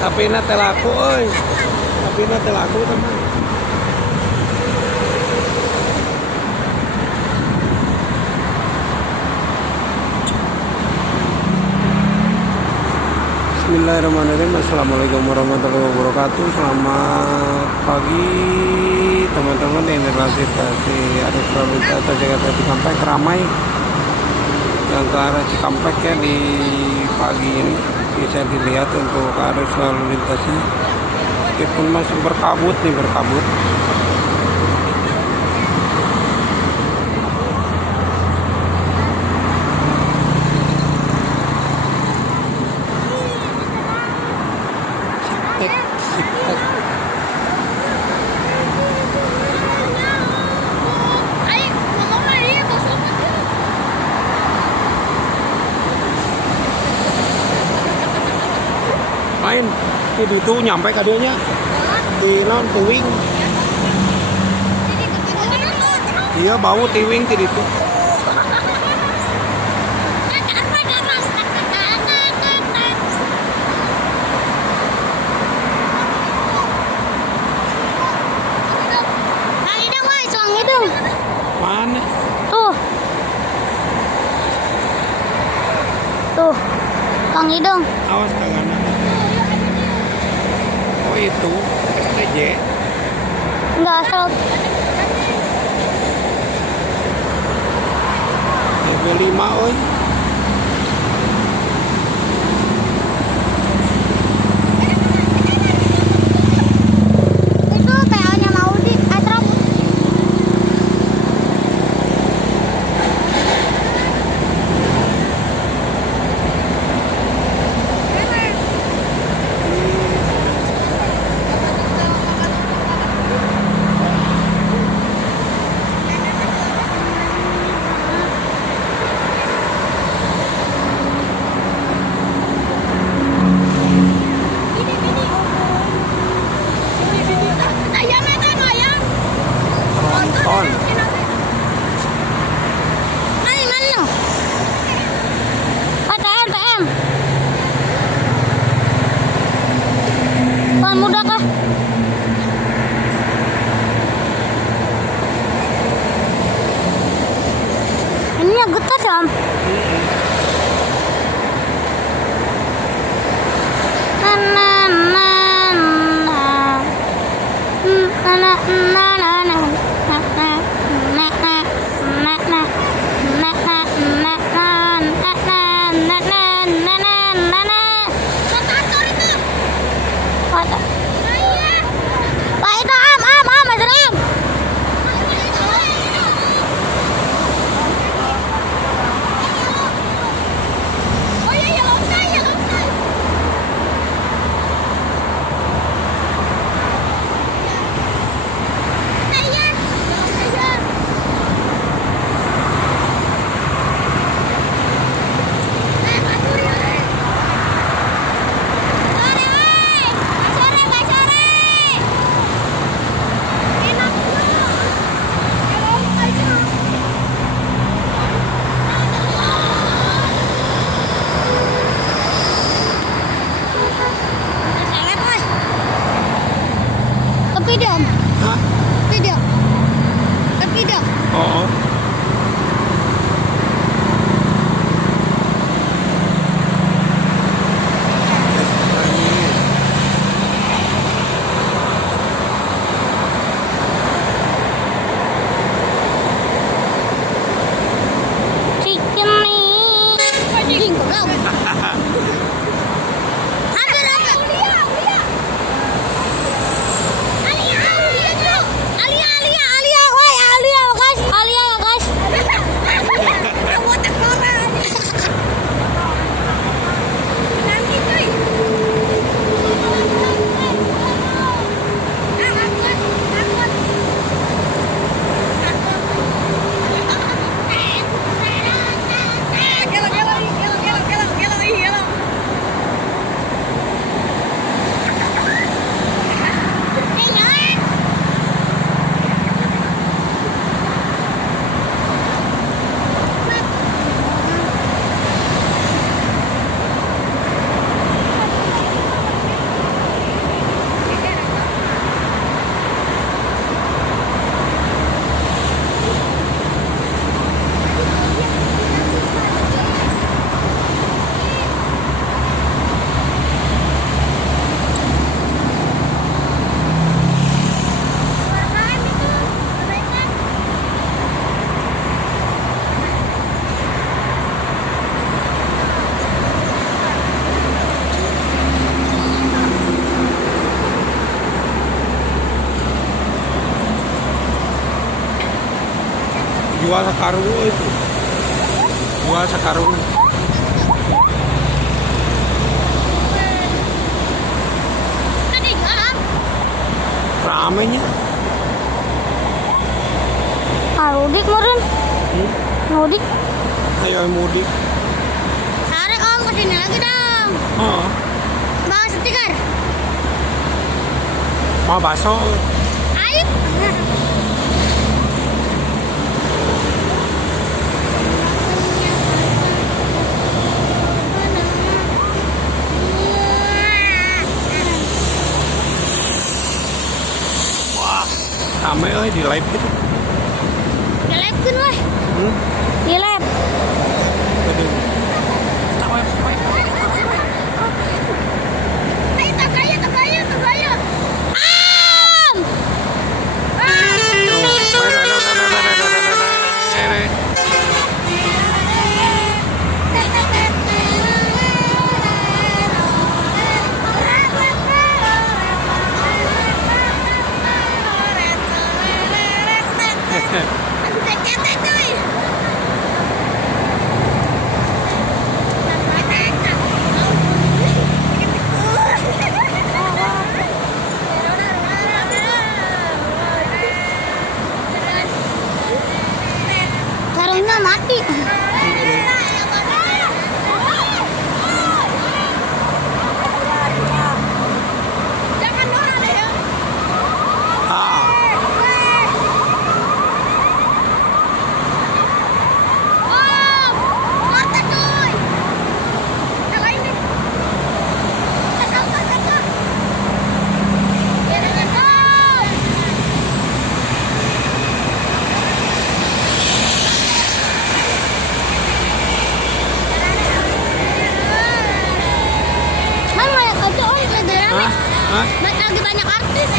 Tapi nanti laku, tapi nanti laku teman. Bismillahirrahmanirrahim. Assalamualaikum warahmatullahi wabarakatuh. Selamat pagi teman-teman. Ini relasi arus lalu lintas Jakarta Cikampek ramai yang ke arah Cikampek ya di pagi ini bisa dilihat untuk arus lalu lintasnya, meskipun masih berkabut. Siptek. Main di itu nyampe kadenya di non tiwing. Iya bau tiwing di itu. Mana? Tuh, Kang Hidung. Awas tangan. Oh itu STJ. Enggak asal. DB5 oi. Itu PO-nya mau di Asrop. Tronton. Mana? PM. Kawan muda kah? Ininya getar Sam. Pak itu Mas Rim. Oh iya, lomba. Hah? Video. Oh. Alia, Jual sekarung itu. Jual sekarung. Tadi jual. Ramainya. Mudik meren. Mudik. Ayo mudik. Sare om kesini lagi dong. Oh, Bawa stiker. mau bakso. Ayo. Ramai euy di live gitu. Di lab kan weh. Di lab. Ayo tagaya, tagaya, tagaya. Am! Karungnya mati. Jangan norak deh ya. Ah, Om, mata cuy. Apa ini? Kesal. Kan banyak aja om, lagi rame. hah? Hah? Lagi banyak artis.